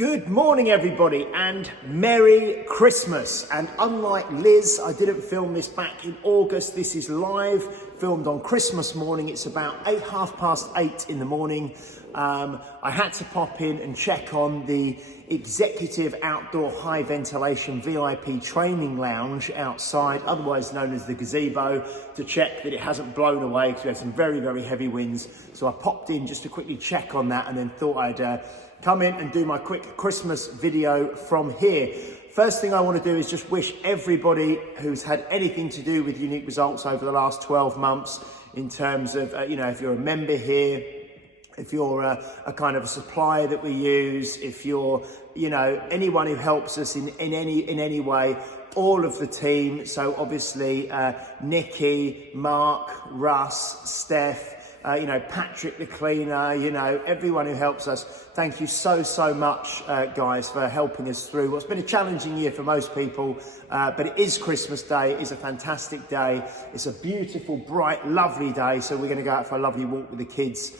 Good morning, everybody, and Merry Christmas. And unlike Liz, I didn't film this back in August. This is live, filmed on Christmas morning. It's about 8:30 in the morning. I had to pop in and check on the executive outdoor high ventilation VIP training lounge outside, otherwise known as the gazebo, to check that it hasn't blown away because we had some very, very heavy winds. So I popped in just to quickly check on that and then thought I'd come in and do my quick Christmas video from here. First thing I want to do is just wish everybody who's had anything to do with Unique Results over the last 12 months in terms of, if you're a member here, if you're a kind of a supplier that we use, if you're, anyone who helps us in any way, all of the team. So obviously, Nikki, Mark, Russ, Steph, Patrick the cleaner, everyone who helps us. Thank you so much, guys, for helping us through what's been a challenging year for most people, but it is Christmas Day. It is a fantastic day. It's a beautiful, bright, lovely day. So we're going to go out for a lovely walk with the kids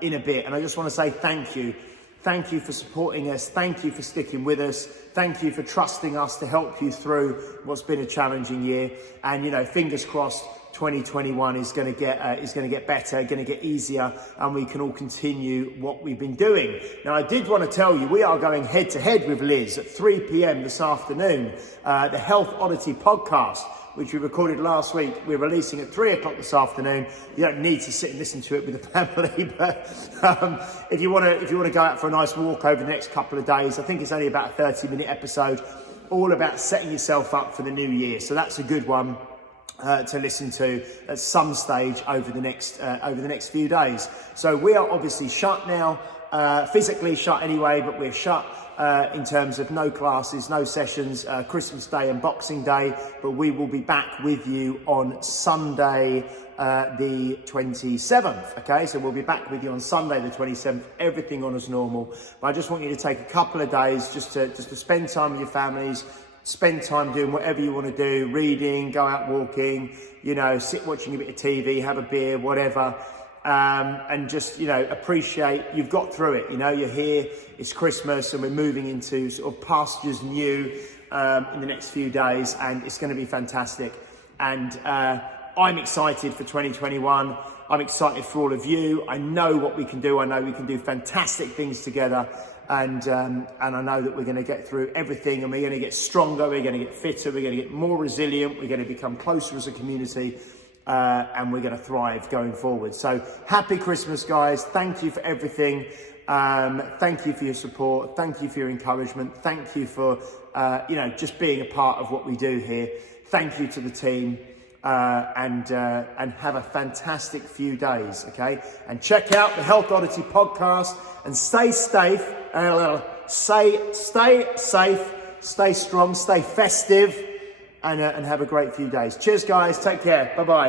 in a bit. And I just want to say thank you. Thank you for supporting us. Thank you for sticking with us. Thank you for trusting us to help you through what's been a challenging year. And, fingers crossed, 2021 is going to get better, going to get easier, and we can all continue what we've been doing. Now, I did want to tell you, we are going head to head with Liz at 3 p.m. this afternoon. The Health Oddity podcast, which we recorded last week, we're releasing at 3 o'clock this afternoon. You don't need to sit and listen to it with the family, but if you want to go out for a nice walk over the next couple of days, I think it's only about a 30-minute episode, all about setting yourself up for the new year. So that's a good one to listen to at some stage over the next few days. So we are obviously shut now, physically shut anyway, but we're shut in terms of no classes, no sessions, Christmas Day and Boxing Day, but we will be back with you on Sunday, the 27th, okay? So we'll be back with you on Sunday, the 27th, everything on as normal. But I just want you to take a couple of days just to spend time with your families, spend time doing whatever you want to do, reading, go out walking, sit watching a bit of TV, have a beer, whatever. And just, appreciate you've got through it. You're here, it's Christmas, and we're moving into sort of pastures new in the next few days, and it's going to be fantastic. And I'm excited for 2021. I'm excited for all of you. I know what we can do. I know we can do fantastic things together. And I know that we're going to get through everything, and we're going to get stronger, we're going to get fitter, we're going to get more resilient, we're going to become closer as a community, and we're going to thrive going forward. So happy Christmas, guys. Thank you for everything. Thank you for your support. Thank you for your encouragement. Thank you for, just being a part of what we do here. Thank you to the team. And have a fantastic few days, okay? And check out the Health Oddity podcast, and stay safe, stay safe, stay strong, stay festive, and have a great few days. Cheers, guys. Take care. Bye-bye.